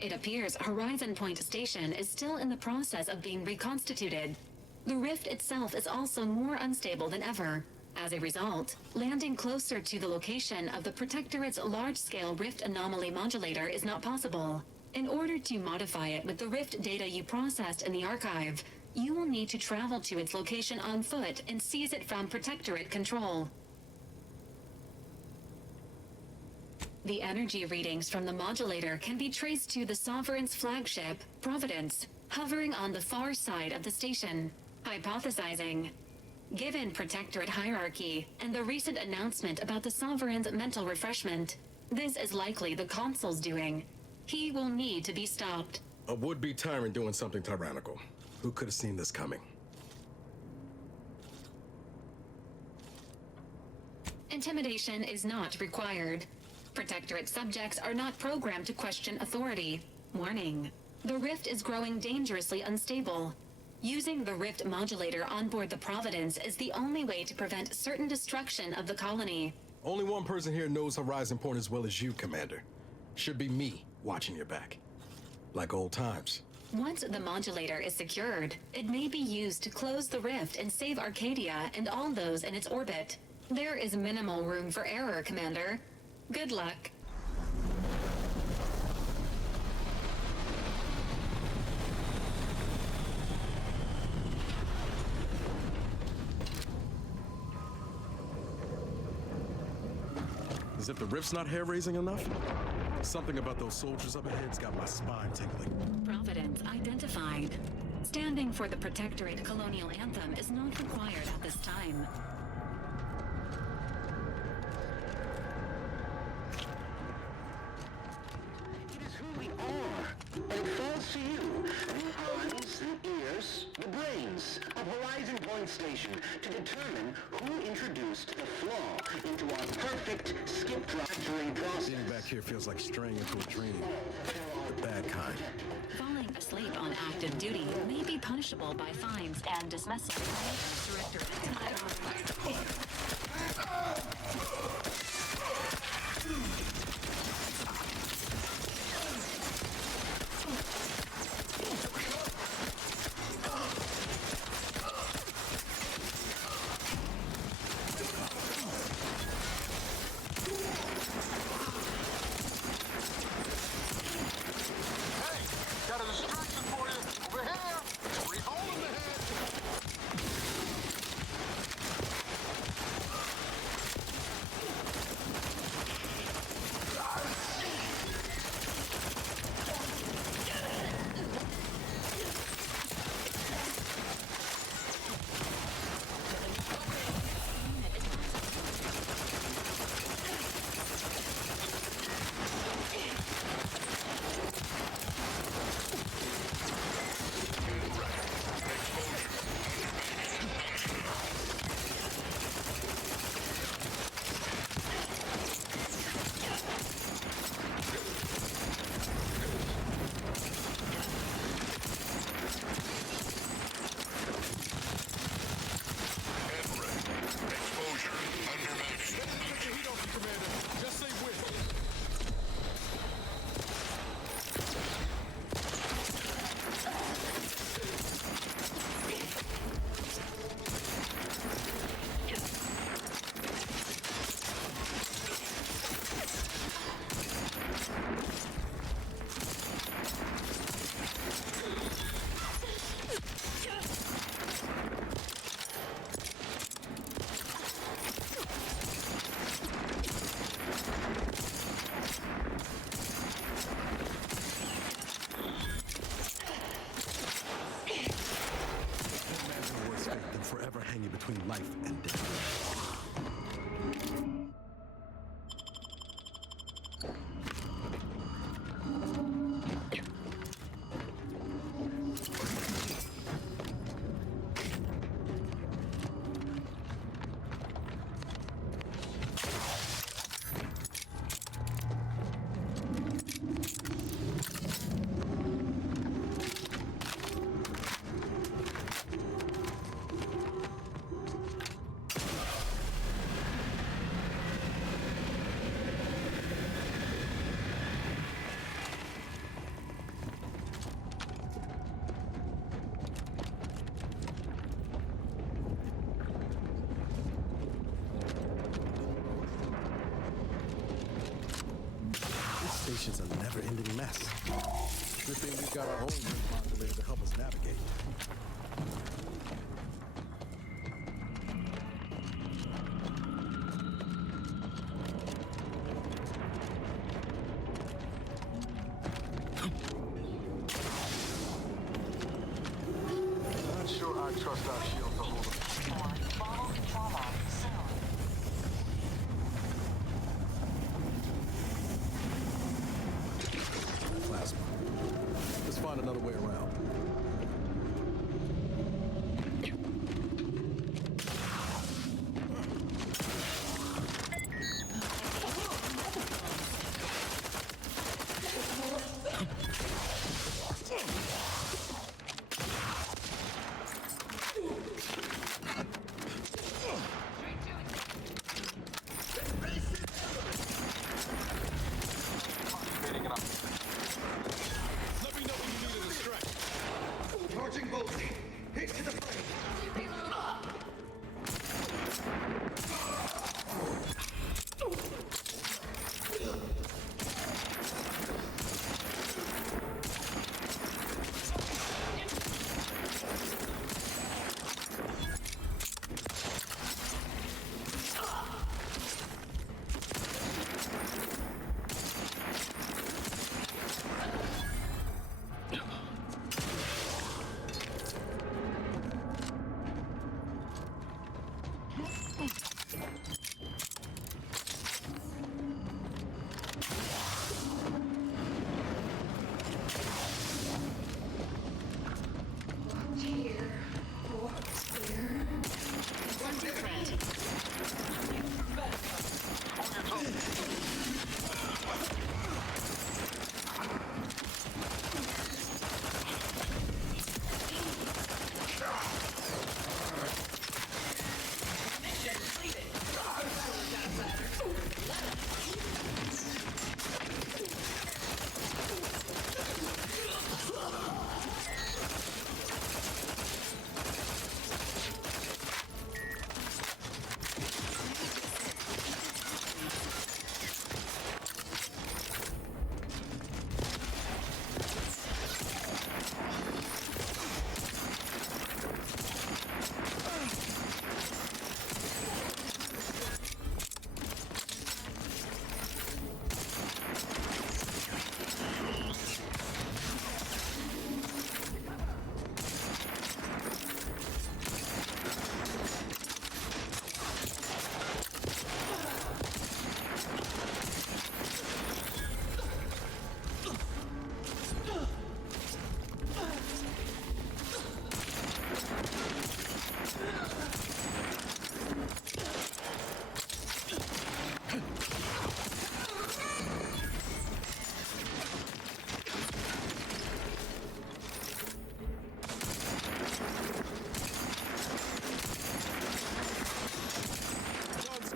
It appears Horizon Point Station is still in the process of being reconstituted. The rift itself is also more unstable than ever. As a result, landing closer to the location of the Protectorate's large-scale rift anomaly modulator is not possible. In order to modify it with the rift data you processed in the archive, you will need to travel to its location on foot and seize it from Protectorate control. The energy readings from the modulator can be traced to the Sovereign's flagship, Providence, hovering on the far side of the station. Hypothesizing. Given Protectorate hierarchy and the recent announcement about the Sovereign's mental refreshment, this is likely the Consul's doing. He will need to be stopped. A would-be tyrant doing something tyrannical. Who could have seen this coming? Intimidation is not required. Protectorate subjects are not programmed to question authority. Warning. The rift is growing dangerously unstable. Using the rift modulator on board the Providence is the only way to prevent certain destruction of the colony. Only one person here knows Horizon Point as well as you, Commander. Should be me, watching your back. Like old times. Once the modulator is secured, it may be used to close the rift and save Arcadia and all those in its orbit. There is minimal room for error, Commander. Good luck. As if the rift's not hair-raising enough? Something about those soldiers up ahead's got my spine tingling. Providence identified. Standing for the Protectorate colonial anthem is not required at this time. It is who we are, and it falls to you, the eyes, the ears, the brains of Horizon Point Station to determine who introduced the flaw into our perfect skip-drop-during process. Being back here feels like straying into a dream. The bad kind. Falling asleep on active duty may be punishable by fines and dismissal. Director. Got a distraction for you. Over here. Free hole in the head. Forever hanging between life and death. never-ending mess. Good thing we've got our own rate modulator to help us navigate. Not sure I trust our shields to hold them. Follow control line soon. Plasma. Let's find another way around. Getting it up. Let me know when you need a distract. Charging Bolsey. Hit to the frame.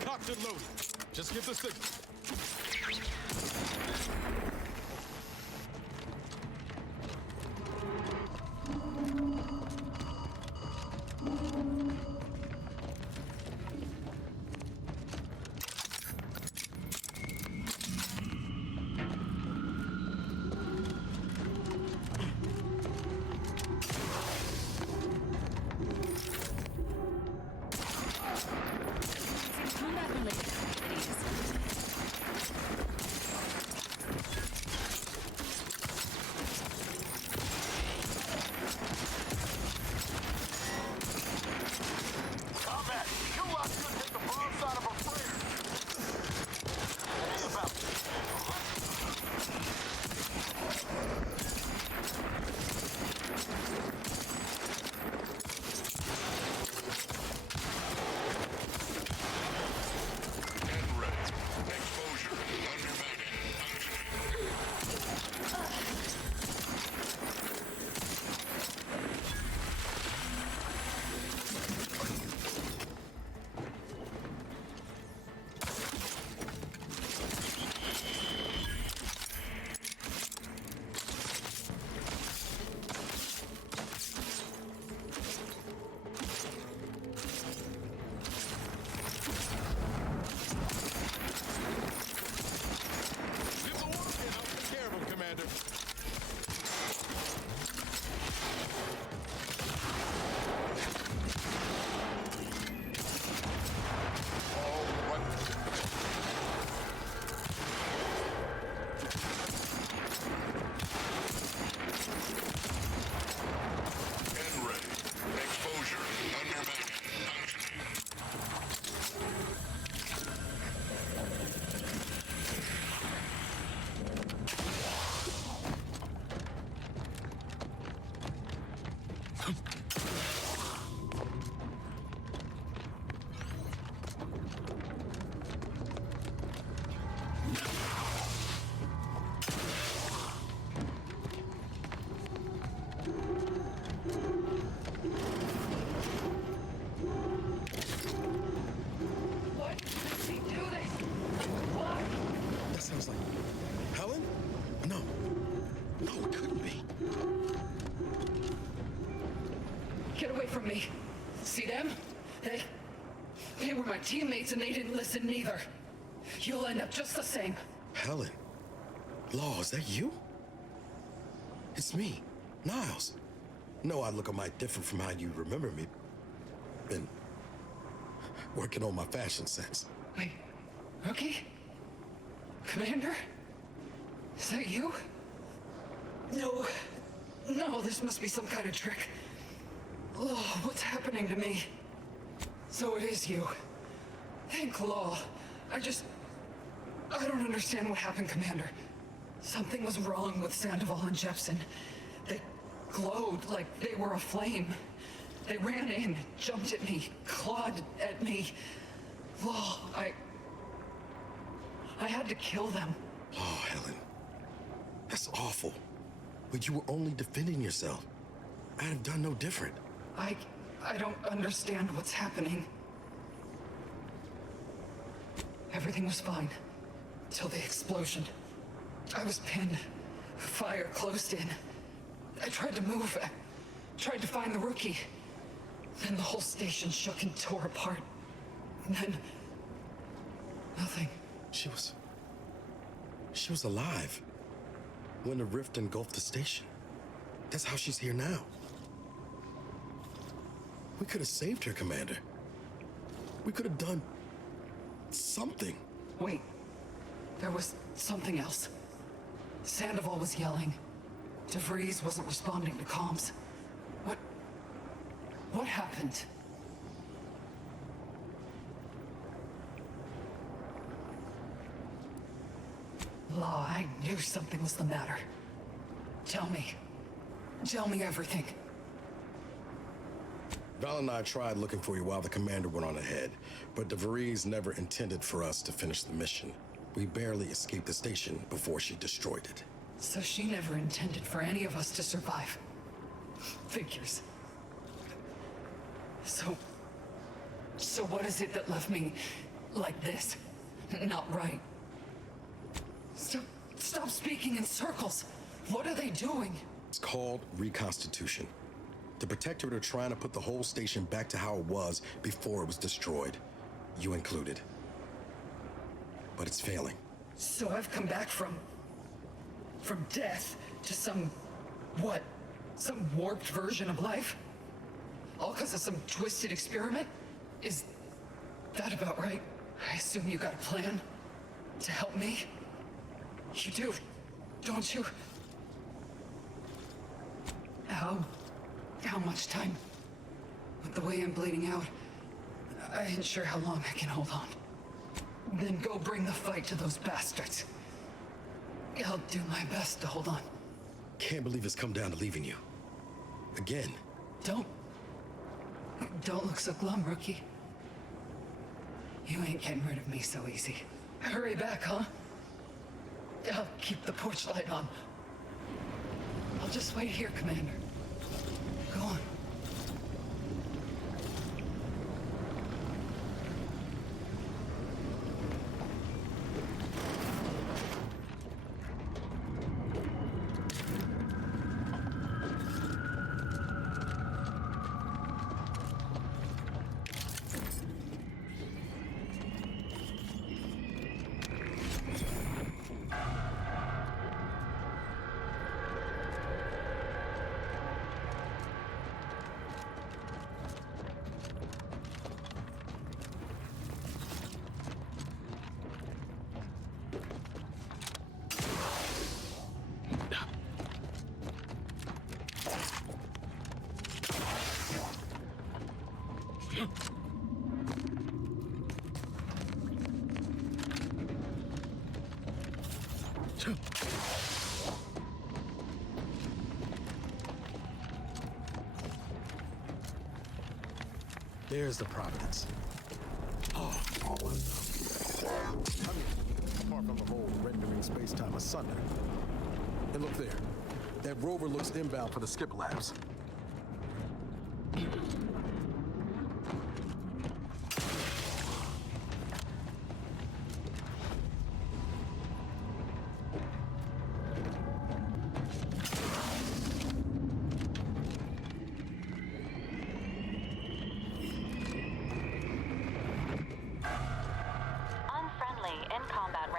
Cocked and loaded. Just get the signal. Combat-related activities. Get away from me. See them? They were my teammates and they didn't listen neither. You'll end up just the same. Helen. Law, is that you? It's me, Niles. No, I look a mite different from how you remember me. Been working on my fashion sense. Wait, Rookie? Commander? Is that you? No, this must be some kind of trick. Oh, what's happening to me? So it is you. Thank Law. I don't understand what happened, Commander. Something was wrong with Sandoval and Jepson. They glowed like they were aflame. They ran in, jumped at me, clawed at me. Law, I had to kill them. Oh, Helen. That's awful. But you were only defending yourself. I'd have done no different. I don't understand what's happening. Everything was fine. Till the explosion. I was pinned. Fire closed in. I tried to move. I tried to find the Rookie. Then the whole station shook and tore apart. And then... nothing. She was alive when the rift engulfed the station. That's how she's here now. We could have saved her, Commander. We could have done something. Wait. There was something else. Sandoval was yelling. DeVries wasn't responding to comms. What happened? Law, I knew something was the matter. Tell me. Tell me everything. Val and I tried looking for you while the commander went on ahead, but DeVries never intended for us to finish the mission. We barely escaped the station before she destroyed it. So she never intended for any of us to survive. Figures. So what is it that left me like this? Not right. Stop speaking in circles. What are they doing? It's called reconstitution. The Protectorate are trying to put the whole station back to how it was before it was destroyed. You included. But it's failing. So I've come back from death to some warped version of life? All because of some twisted experiment? Is that about right? I assume you got a plan to help me? You do, don't you? How much time? With the way I'm bleeding out, I ain't sure how long I can hold on. Then go bring the fight to those bastards. I'll do my best to hold on. Can't believe it's come down to leaving you. Again. Don't look so glum, Rookie. You ain't getting rid of me so easy. Hurry back, huh? I'll keep the porch light on. I'll just wait here, Commander. Go on. There's the Providence. Oh, all I know. I mean, apart from the whole rendering space-time asunder. And look there. That rover looks inbound for the skip labs.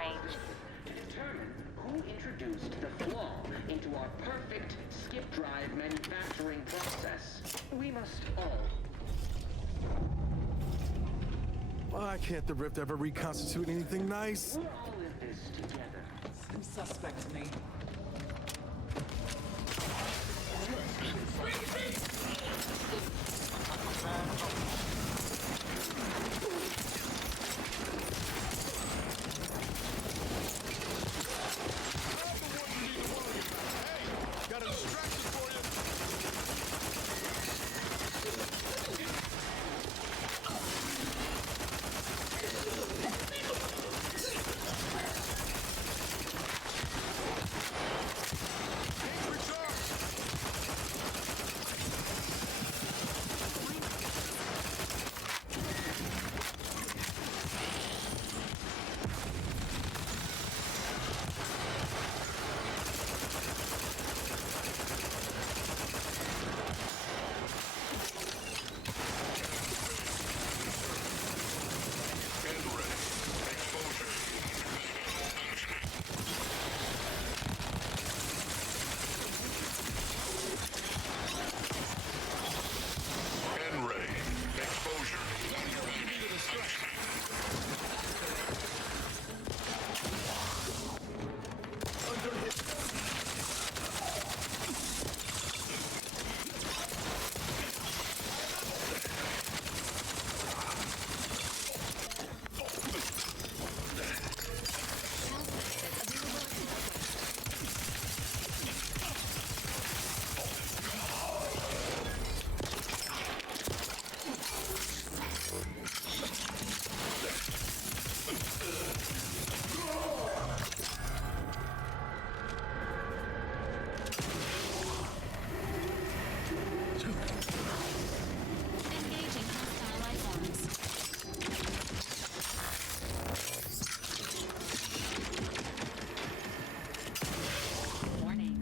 range. To determine who introduced the flaw into our perfect skip drive manufacturing process, we must all. Why can't the Rift ever reconstitute anything nice? We're all in this together. Seems suspect to me. Got a distraction for you. Engaging hostile life forms. Warning.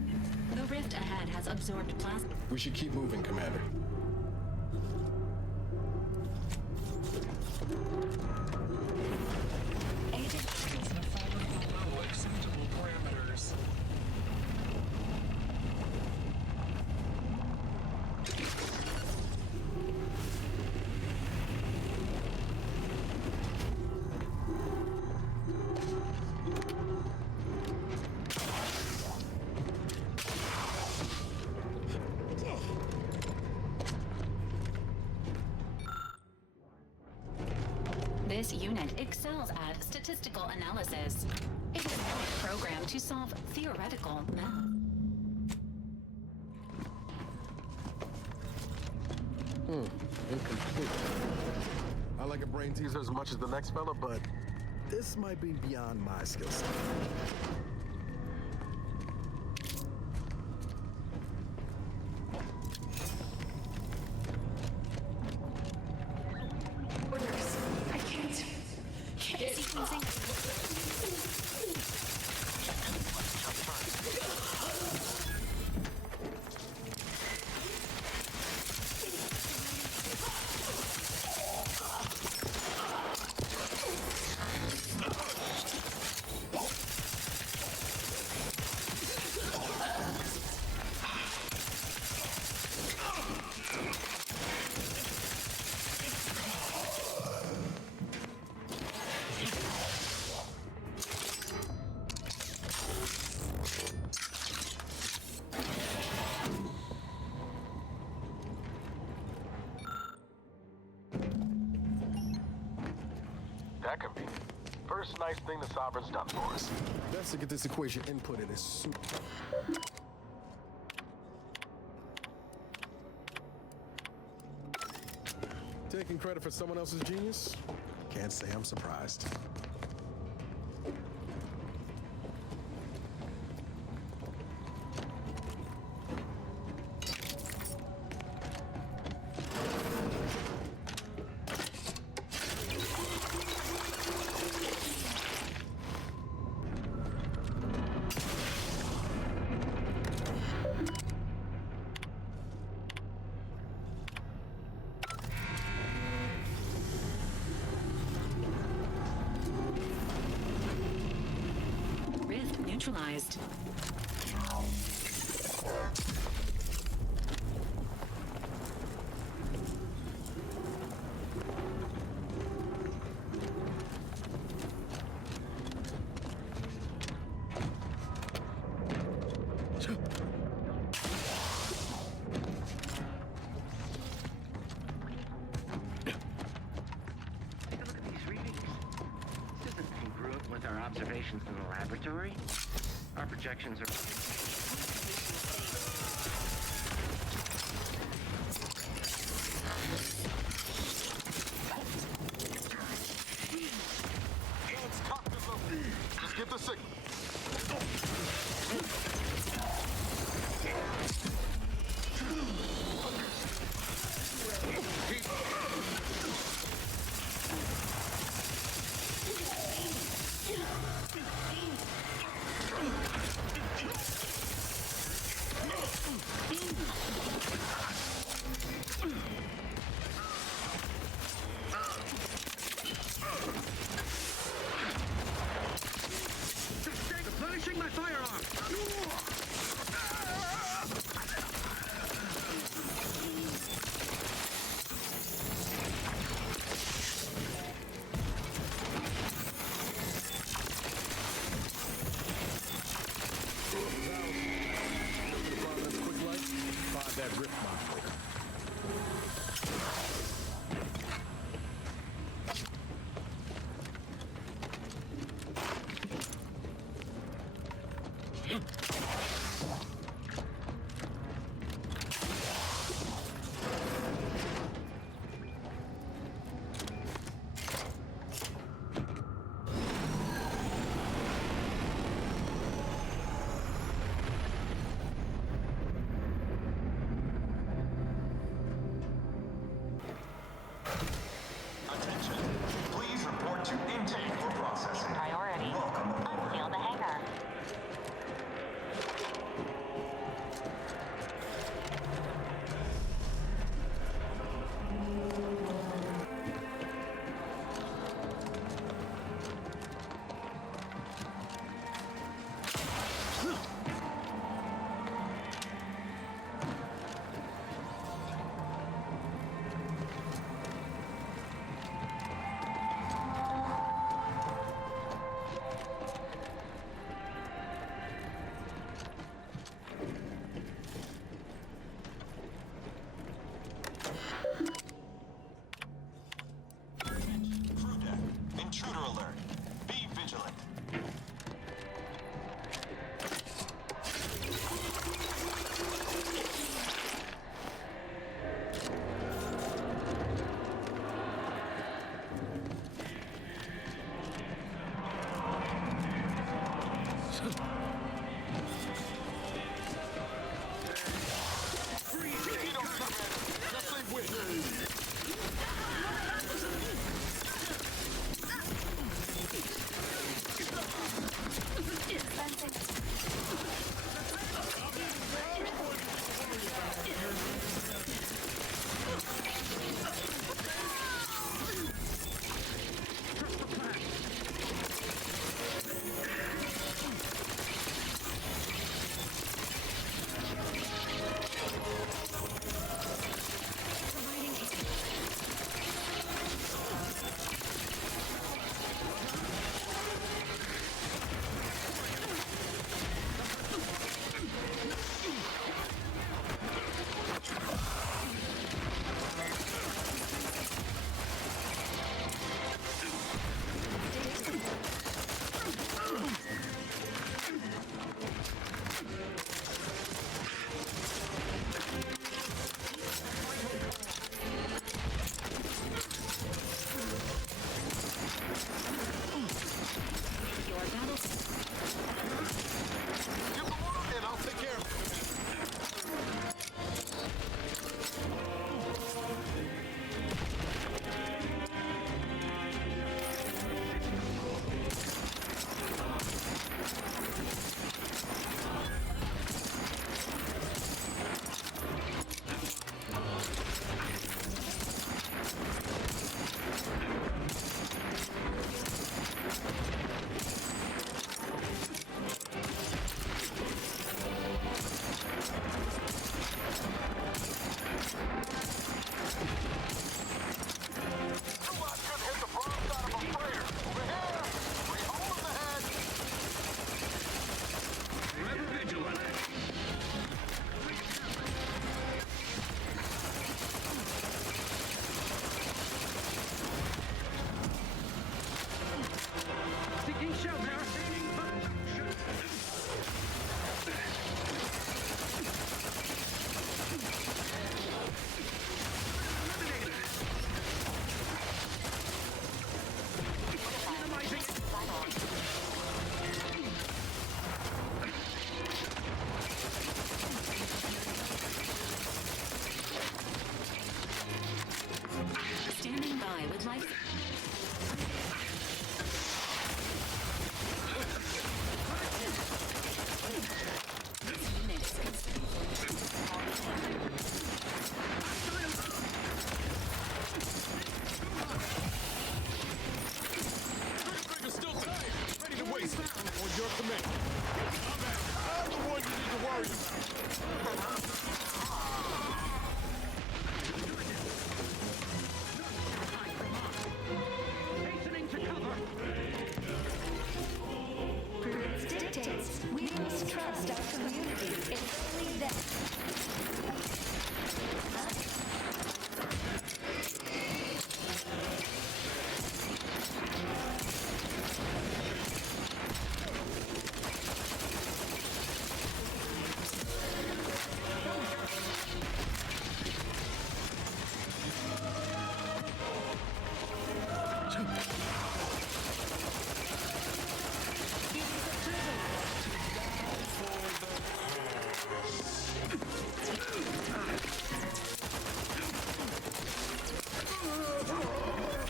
The rift ahead has absorbed plasma. We should keep moving, Commander. Agent skills have fallen below acceptable parameters. This unit excels at statistical analysis. It is not programmed to solve theoretical math. Incomplete. I like a brain teaser as much as the next fella, but this might be beyond my skill set. Orders. I can't. Sequencing. That convenient. First nice thing the Sovereign's done for us. Best to get this equation inputted as soon. Taking credit for someone else's genius? Can't say I'm surprised. neutralized. Take a look at these readings. This isn't congruent with our observations in the laboratory. Our projections are... It's cockpit located. Just get the signal. comply with life. This unit is Trigger's still tight, ready to waste it. On your command. I'm the one you need to worry about. Hastening to cover! Purest dictates we must trust our community. It's only then.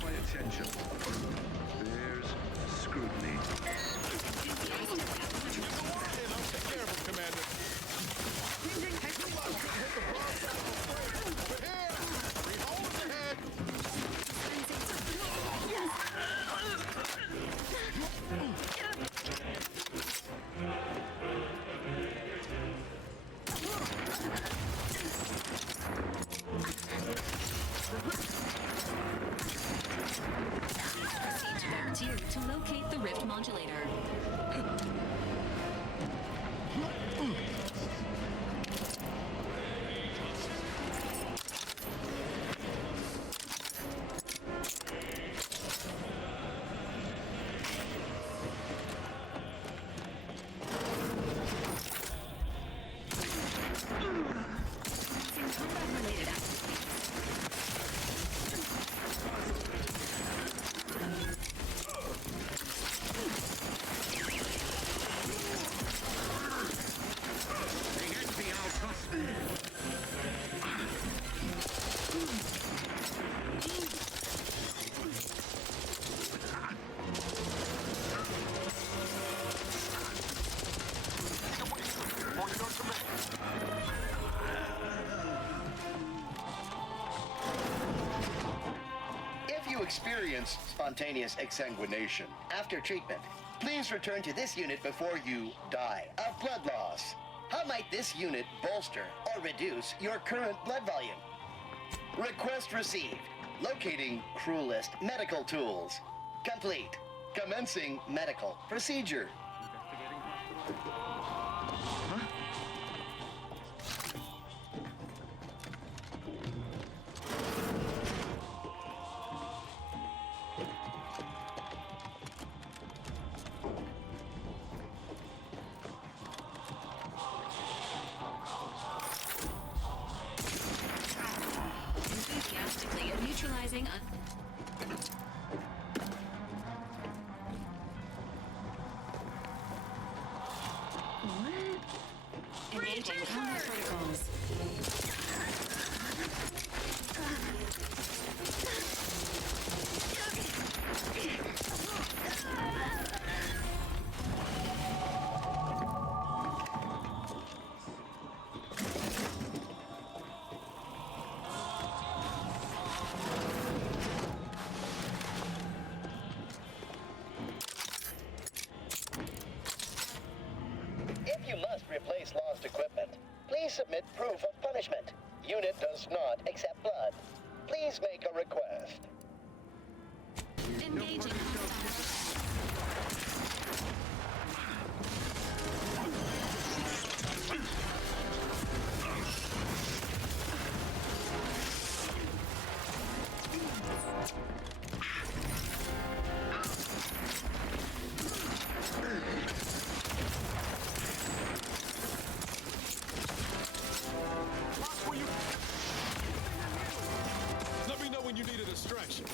My attention. There's scrutiny. I'll take care of him, Commander. We're here! Three holes ahead! Proceed to Vault 2 to locate the rift modulator. Commencing combat-related activities. They get me, I'll trust. On your command. If you experience spontaneous exsanguination after treatment, please return to this unit before you die of blood loss. How might this unit bolster or reduce your current blood volume? Request received. Locating cruelest medical tools. Complete. Commencing medical procedure. Enthusiastically neutralizing engaging combat protocols. If you must replace lost equipment, please submit proof of punishment. Unit does not accept blood. Please make a request. Engaging Let me know when you need a distraction.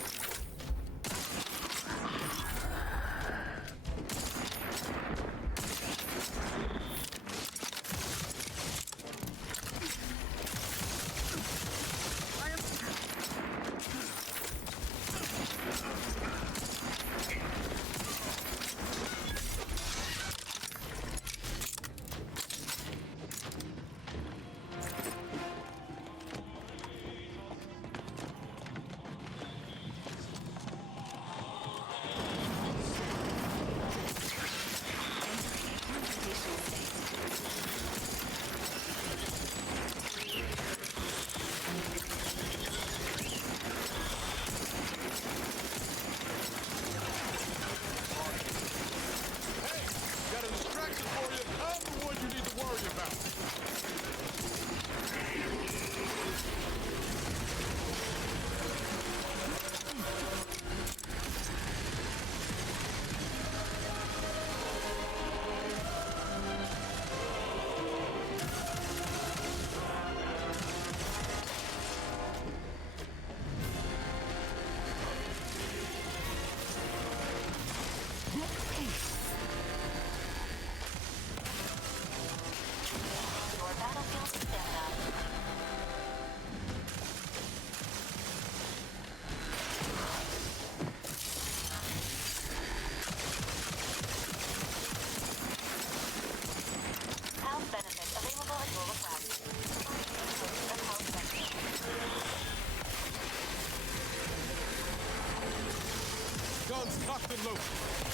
Locked and loaded.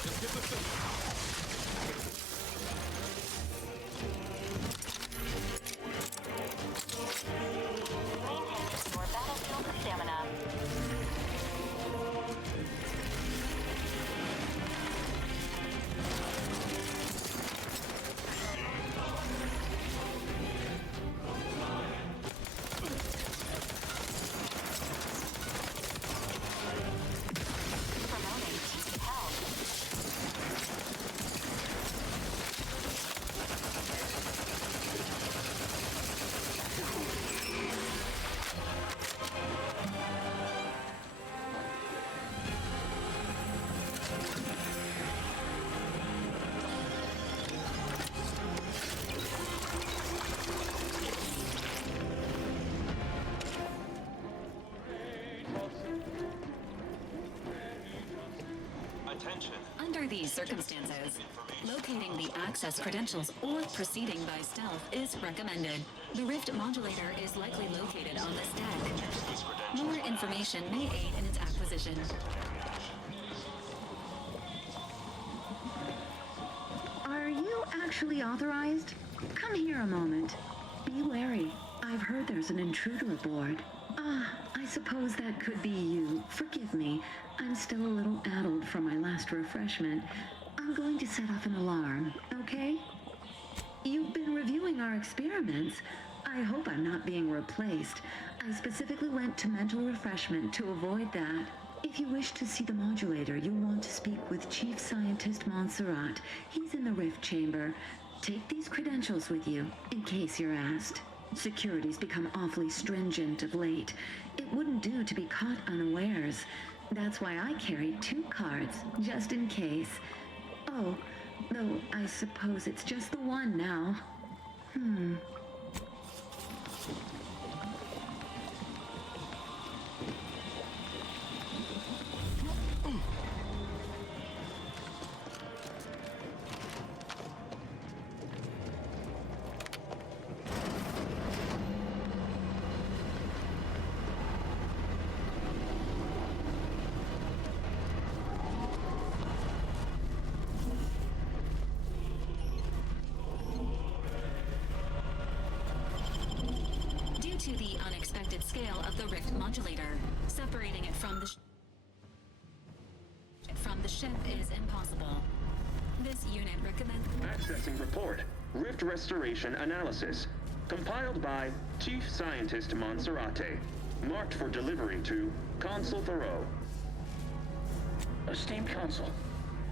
Just get the signal. Your battlefield stamina. Promoting team health. Under these circumstances, locating the access credentials or proceeding by stealth is recommended. The Rift modulator is likely located on this deck. More information may aid in its acquisition. Are you actually authorized? Come here a moment. Be wary. I've heard there's an intruder aboard. I suppose that could be you. Forgive me. I'm still a little addled from my last refreshment. I'm going to set off an alarm, okay? You've been reviewing our experiments. I hope I'm not being replaced. I specifically went to mental refreshment to avoid that. If you wish to see the modulator, you'll want to speak with Chief Scientist Montserrat. He's in the Rift Chamber. Take these credentials with you, in case you're asked. Security's become awfully stringent of late. It wouldn't do to be caught unawares. That's why I carry 2 cards, just in case. Oh, though I suppose it's just the one now. To the unexpected scale of the Rift modulator, separating it from the ship is impossible. This unit recommends Accessing report. Rift restoration analysis. Compiled by Chief Scientist Monserrate. Marked for delivery to Consul Thoreau. Esteemed Consul,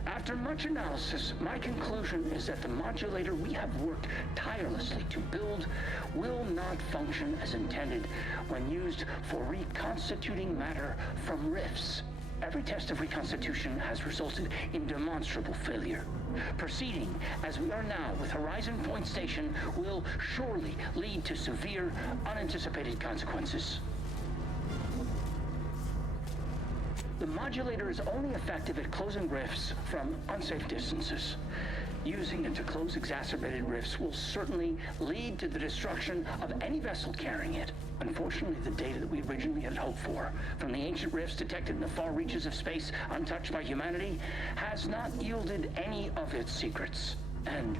after much analysis, my conclusion is that the modulator we have worked tirelessly to build will not function as intended when used for reconstituting matter from rifts. Every test of reconstitution has resulted in demonstrable failure. Proceeding as we are now with Horizon Point Station will surely lead to severe, unanticipated consequences. The modulator is only effective at closing rifts from unsafe distances. Using it to close exacerbated rifts will certainly lead to the destruction of any vessel carrying it. Unfortunately, the data that we originally had hoped for from the ancient rifts detected in the far reaches of space untouched by humanity has not yielded any of its secrets. And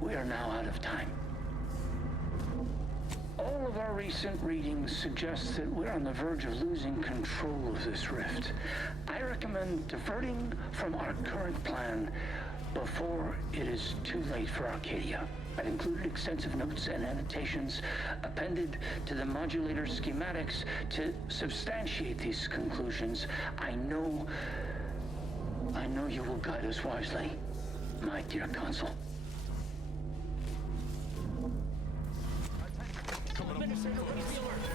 we are now out of time. All of our recent readings suggest that we're on the verge of losing control of this rift. I recommend diverting from our current plan before it is too late for Arcadia. I've included extensive notes and annotations appended to the modulator schematics to substantiate these conclusions. I know you will guide us wisely, my dear Consul.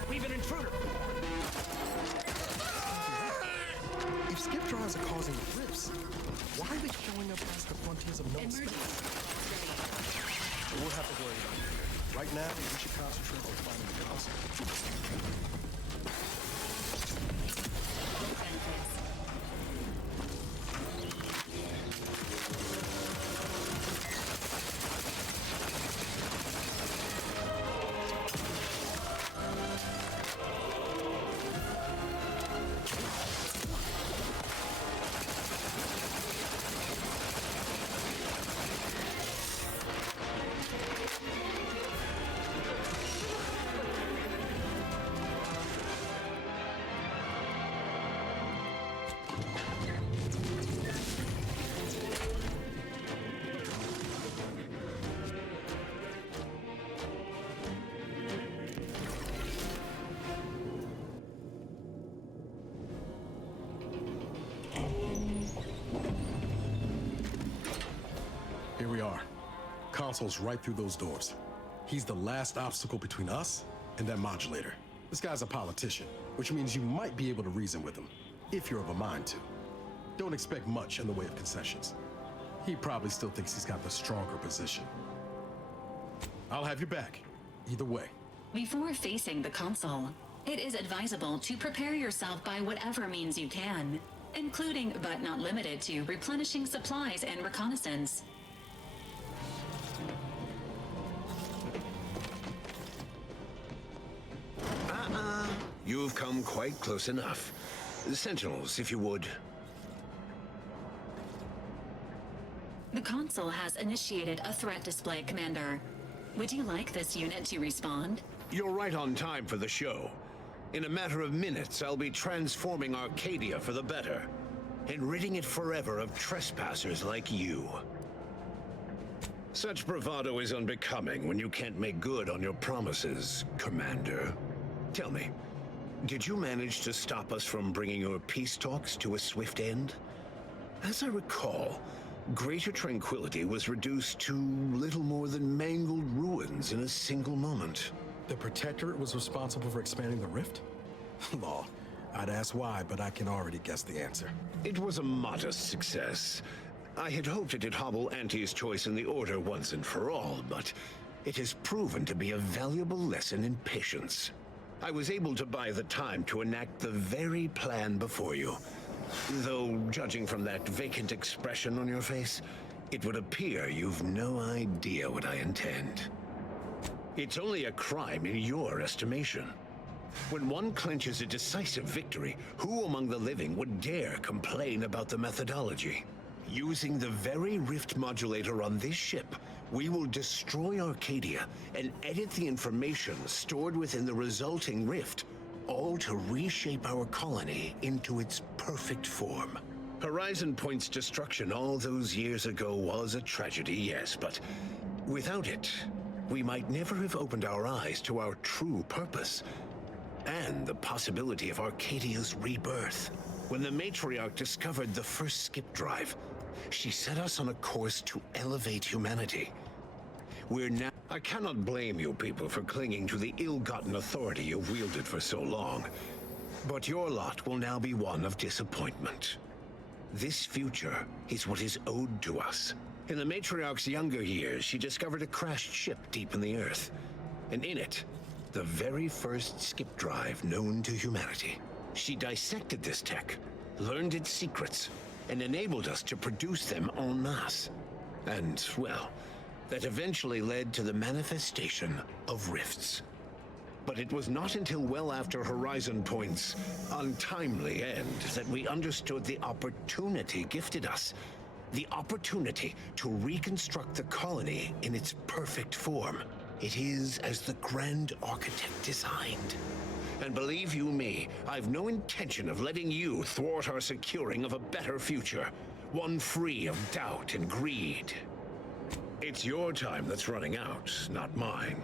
We've an intruder! If skip drives are causing rifts, why are they showing up past the frontiers of known space? We'll have to worry about it. Right now, we should concentrate on finding the console. Here we are. Console's right through those doors. He's the last obstacle between us and that modulator. This guy's a politician, which means you might be able to reason with him, if you're of a mind to. Don't expect much in the way of concessions. He probably still thinks he's got the stronger position. I'll have your back, either way. Before facing the console, it is advisable to prepare yourself by whatever means you can, including but not limited to replenishing supplies and reconnaissance. You've come quite close enough. Sentinels, if you would. The console has initiated a threat display, Commander. Would you like this unit to respond? You're right on time for the show. In a matter of minutes, I'll be transforming Arcadia for the better, and ridding it forever of trespassers like you. Such bravado is unbecoming when you can't make good on your promises, Commander. Tell me, did you manage to stop us from bringing your peace talks to a swift end? As I recall, Greater Tranquility was reduced to little more than mangled ruins in a single moment. The Protectorate was responsible for expanding the rift? Law, I'd ask why, but I can already guess the answer. It was a modest success. I had hoped it'd hobble Anti's choice in the Order once and for all, but it has proven to be a valuable lesson in patience. I was able to buy the time to enact the very plan before you. Though, judging from that vacant expression on your face, it would appear you've no idea what I intend. It's only a crime in your estimation. When one clinches a decisive victory, who among the living would dare complain about the methodology? Using the very rift modulator on this ship, we will destroy Arcadia and edit the information stored within the resulting rift, all to reshape our colony into its perfect form. Horizon Point's destruction all those years ago was a tragedy, yes, but without it, we might never have opened our eyes to our true purpose and the possibility of Arcadia's rebirth. When the Matriarch discovered the first skip drive, she set us on a course to elevate humanity. We're now... I cannot blame you people for clinging to the ill-gotten authority you've wielded for so long, but your lot will now be one of disappointment. This future is what is owed to us. In the Matriarch's younger years, she discovered a crashed ship deep in the Earth, and in it, the very first skip drive known to humanity. She dissected this tech, learned its secrets, and enabled us to produce them en masse. And, well, that eventually led to the manifestation of rifts. But it was not until well after Horizon Point's untimely end that we understood the opportunity gifted us. The opportunity to reconstruct the colony in its perfect form. It is as the Grand Architect designed. And believe you me, I've no intention of letting you thwart our securing of a better future. One free of doubt and greed. It's your time that's running out, not mine.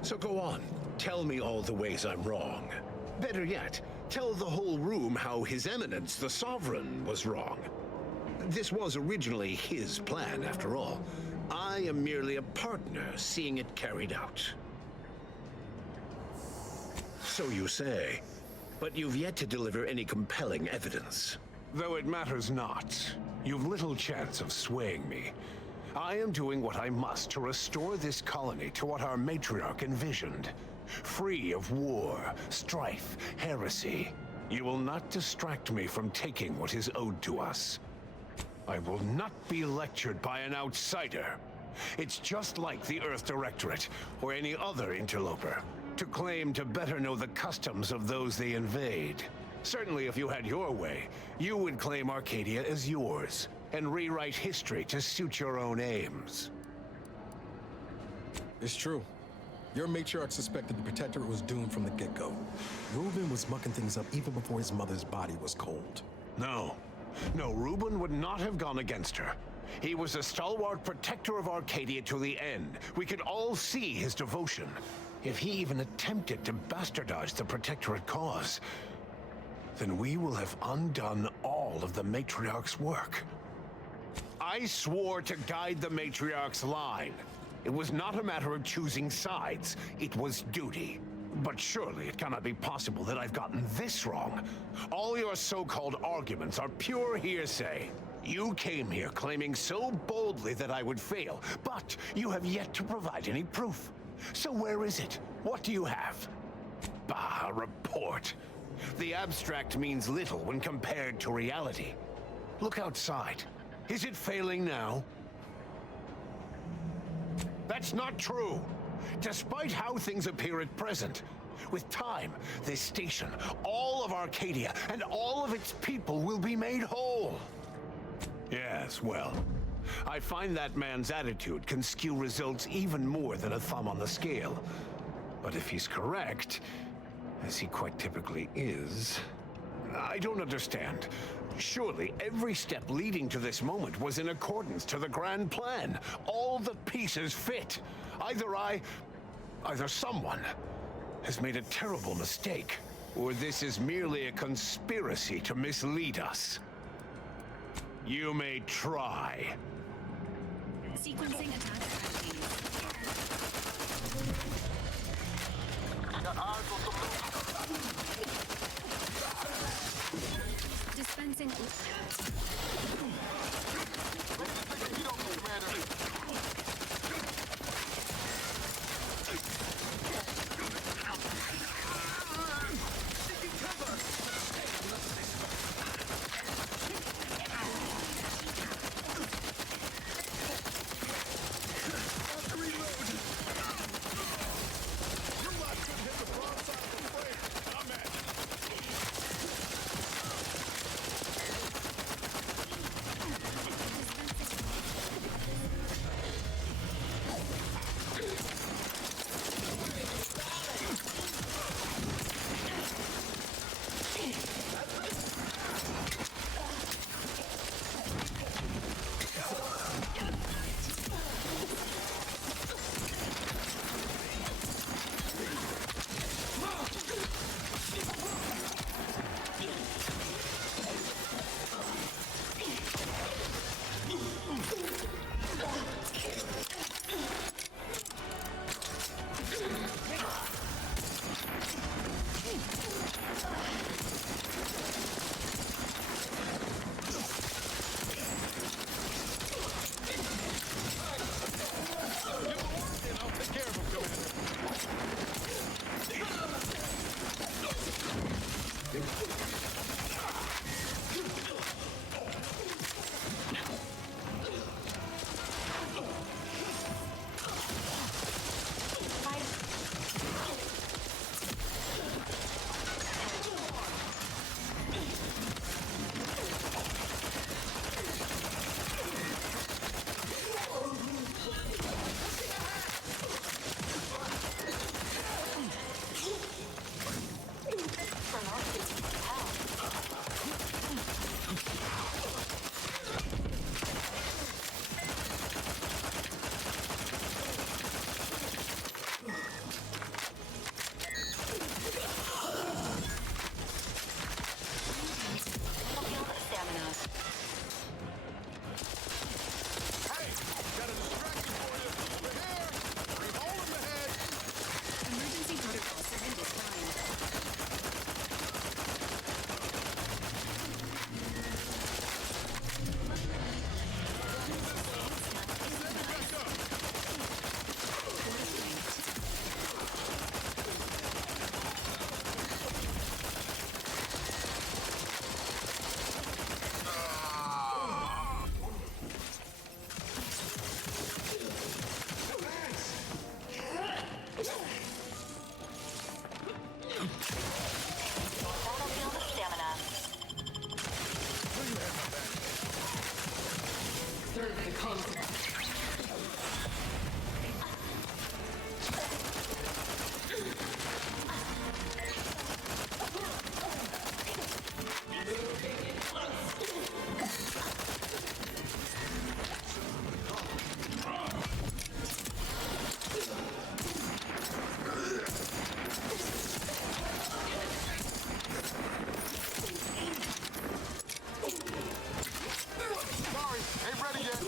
So go on, tell me all the ways I'm wrong. Better yet, tell the whole room how His Eminence, the Sovereign, was wrong. This was originally his plan, after all. I am merely a partner seeing it carried out. So you say, but you've yet to deliver any compelling evidence. Though it matters not, you've little chance of swaying me. I am doing what I must to restore this colony to what our matriarch envisioned. Free of war, strife, heresy. You will not distract me from taking what is owed to us. I will not be lectured by an outsider. It's just like the Earth Directorate, or any other interloper, to claim to better know the customs of those they invade. Certainly if you had your way, you would claim Arcadia as yours, and rewrite history to suit your own aims. It's true. Your matriarch suspected the Protectorate was doomed from the get-go. Reuben was mucking things up even before his mother's body was cold. No, Reuben would not have gone against her. He was a stalwart protector of Arcadia to the end. We could all see his devotion. If he even attempted to bastardize the Protectorate cause, then we will have undone all of the Matriarch's work. I swore to guide the matriarch's line. It was not a matter of choosing sides, it was duty. But surely it cannot be possible that I've gotten this wrong. All your so-called arguments are pure hearsay. You came here claiming so boldly that I would fail, but you have yet to provide any proof. So where is it? What do you have? Bah, a report. The abstract means little when compared to reality. Look outside. Is it failing now? That's not true. Despite how things appear at present, with time, this station, all of Arcadia, and all of its people will be made whole. Yes, well, I find that man's attitude can skew results even more than a thumb on the scale. But if he's correct, as he quite typically is, I don't understand. Surely every step leading to this moment was in accordance to the grand plan. All the pieces fit. Either someone has made a terrible mistake, or this is merely a conspiracy to mislead us. You may try. Sequencing attack strategies. Got eyes on some Dispensing. heat on me, Commander. Sorry, ain't ready yet.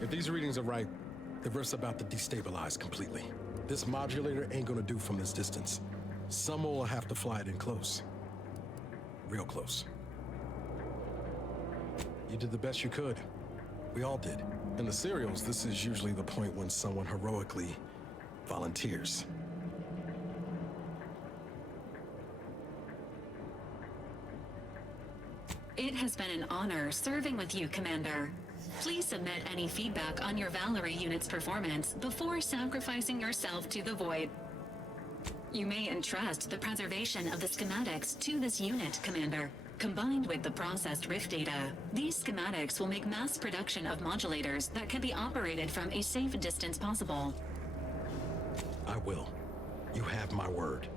If these readings are right, the rift's about to destabilize completely. This modulator ain't gonna do from this distance. Someone will have to fly it in close. Real close. You did the best you could. We all did. In the serials, this is usually the point when someone heroically volunteers. It has been an honor serving with you, Commander. Please submit any feedback on your Valerie unit's performance before sacrificing yourself to the void. You may entrust the preservation of the schematics to this unit, Commander. Combined with the processed Rift data, these schematics will make mass production of modulators that can be operated from a safe distance possible. I will. You have my word.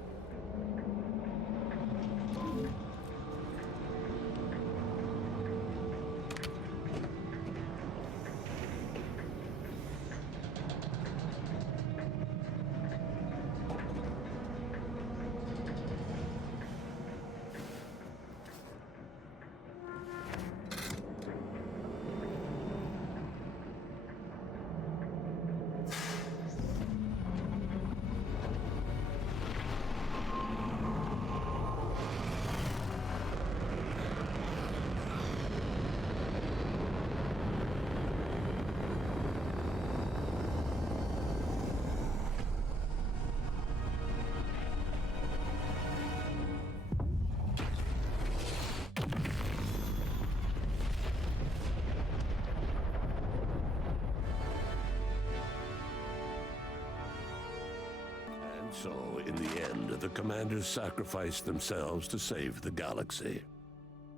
So, in the end, the commanders sacrificed themselves to save the galaxy.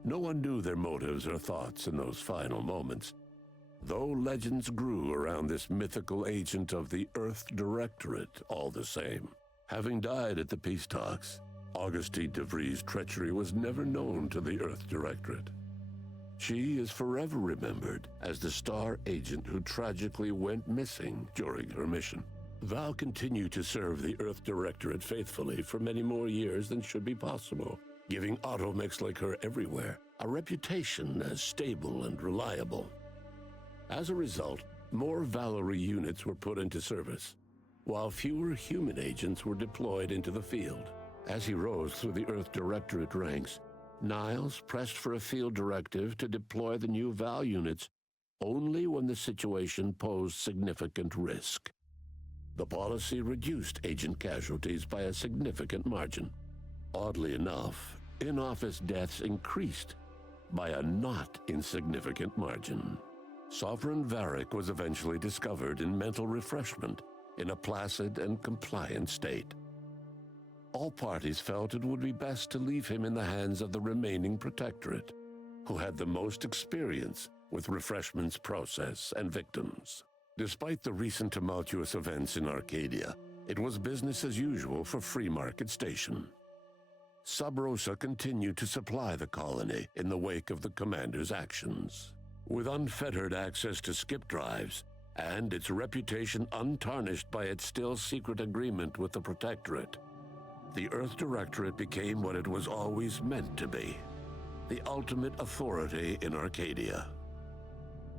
No one knew their motives or thoughts in those final moments, though legends grew around this mythical agent of the Earth Directorate all the same. Having died at the peace talks, Augustine DeVries' treachery was never known to the Earth Directorate. She is forever remembered as the star agent who tragically went missing during her mission. Val continued to serve the Earth Directorate faithfully for many more years than should be possible, giving automechs like her everywhere a reputation as stable and reliable. As a result, more Valerie units were put into service, while fewer human agents were deployed into the field. As he rose through the Earth Directorate ranks, Niles pressed for a field directive to deploy the new Val units only when the situation posed significant risk. The policy reduced agent casualties by a significant margin. Oddly enough, in-office deaths increased by a not insignificant margin. Sovereign Varric was eventually discovered in mental refreshment in a placid and compliant state. All parties felt it would be best to leave him in the hands of the remaining Protectorate, who had the most experience with refreshment's process and victims. Despite the recent tumultuous events in Arcadia, it was business as usual for Free Market Station. Sub Rosa continued to supply the colony in the wake of the commander's actions. With unfettered access to skip drives, and its reputation untarnished by its still secret agreement with the Protectorate, the Earth Directorate became what it was always meant to be, the ultimate authority in Arcadia.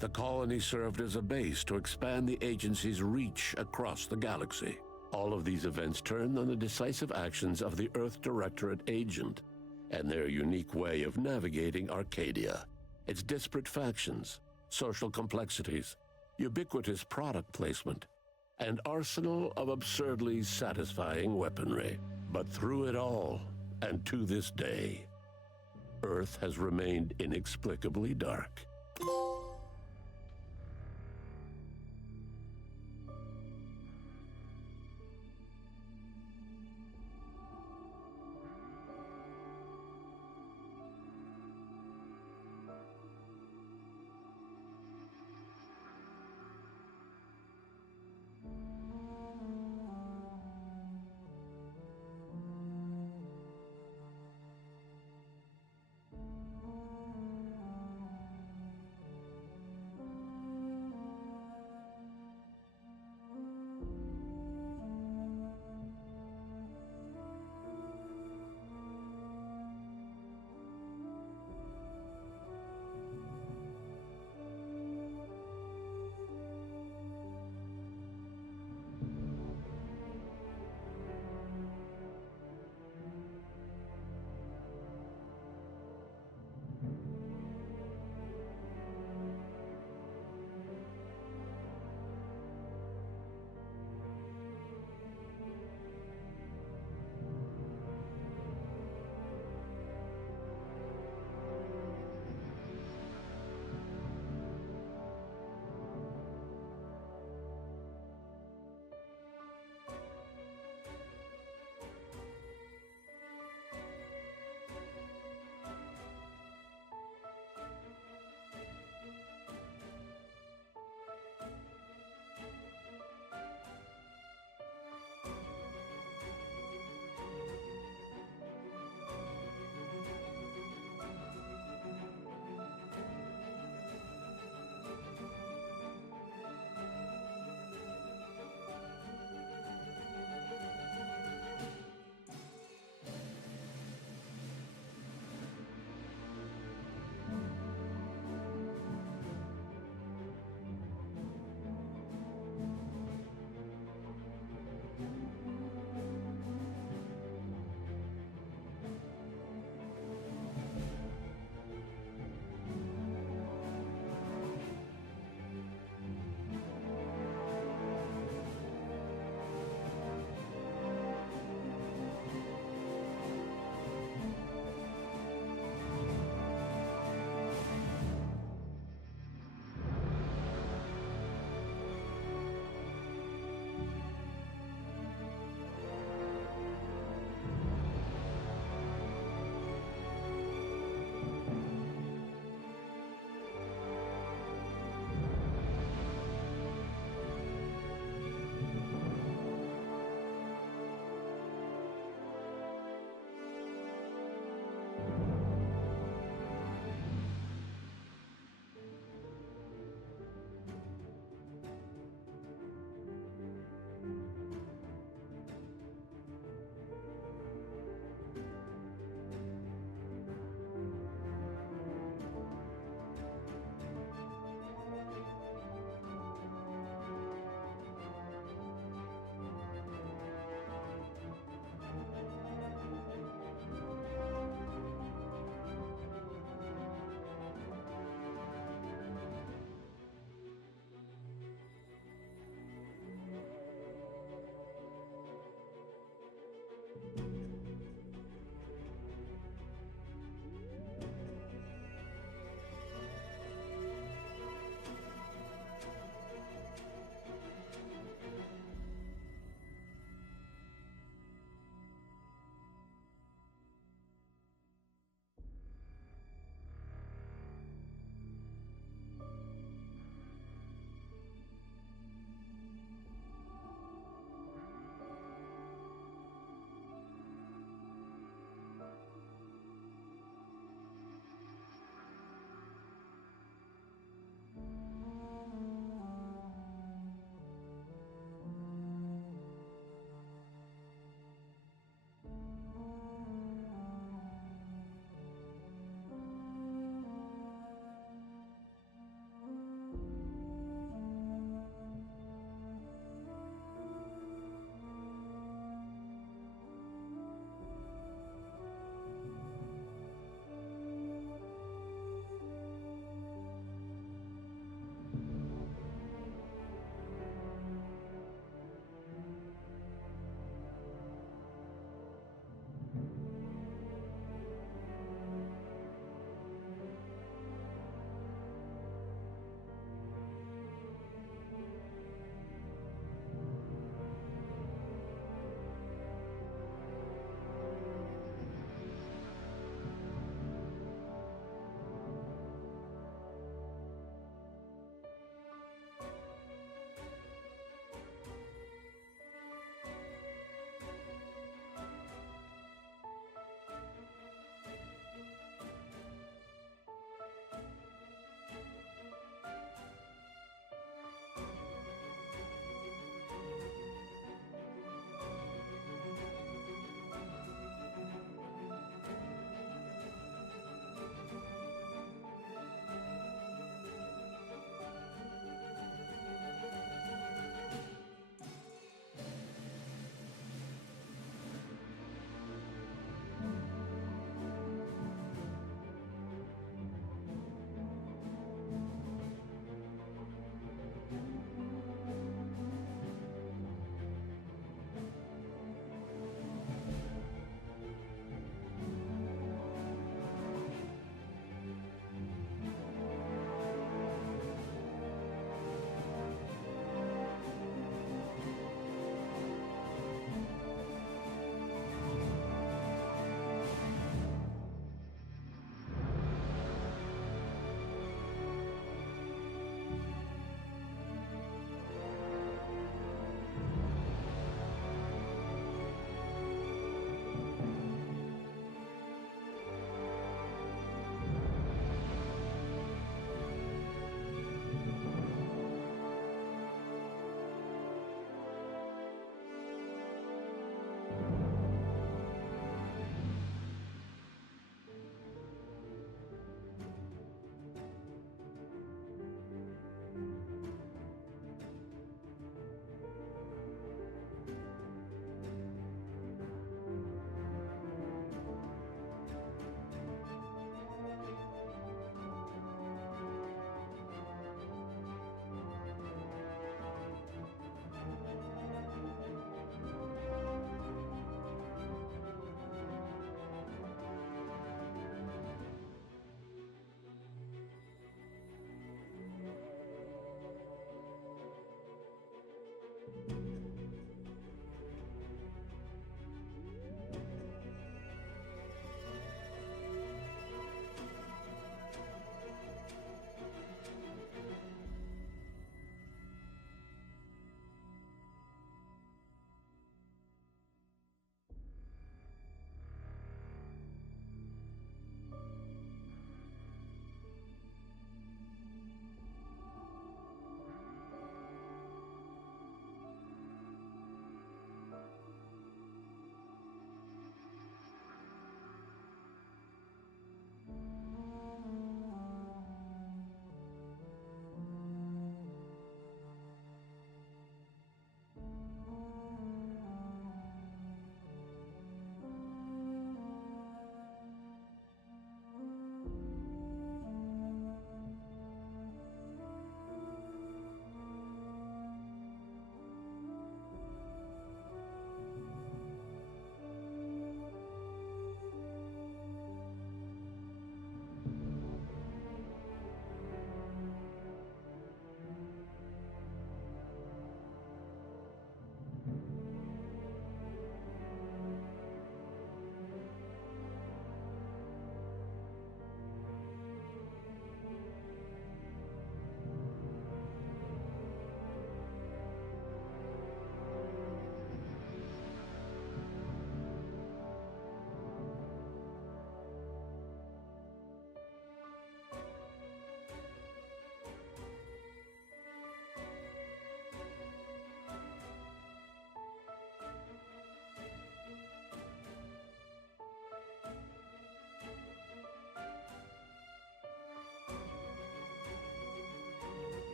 The colony served as a base to expand the agency's reach across the galaxy. All of these events turned on the decisive actions of the Earth Directorate agent and their unique way of navigating Arcadia, its disparate factions, social complexities, ubiquitous product placement, and arsenal of absurdly satisfying weaponry. But through it all, and to this day, Earth has remained inexplicably dark.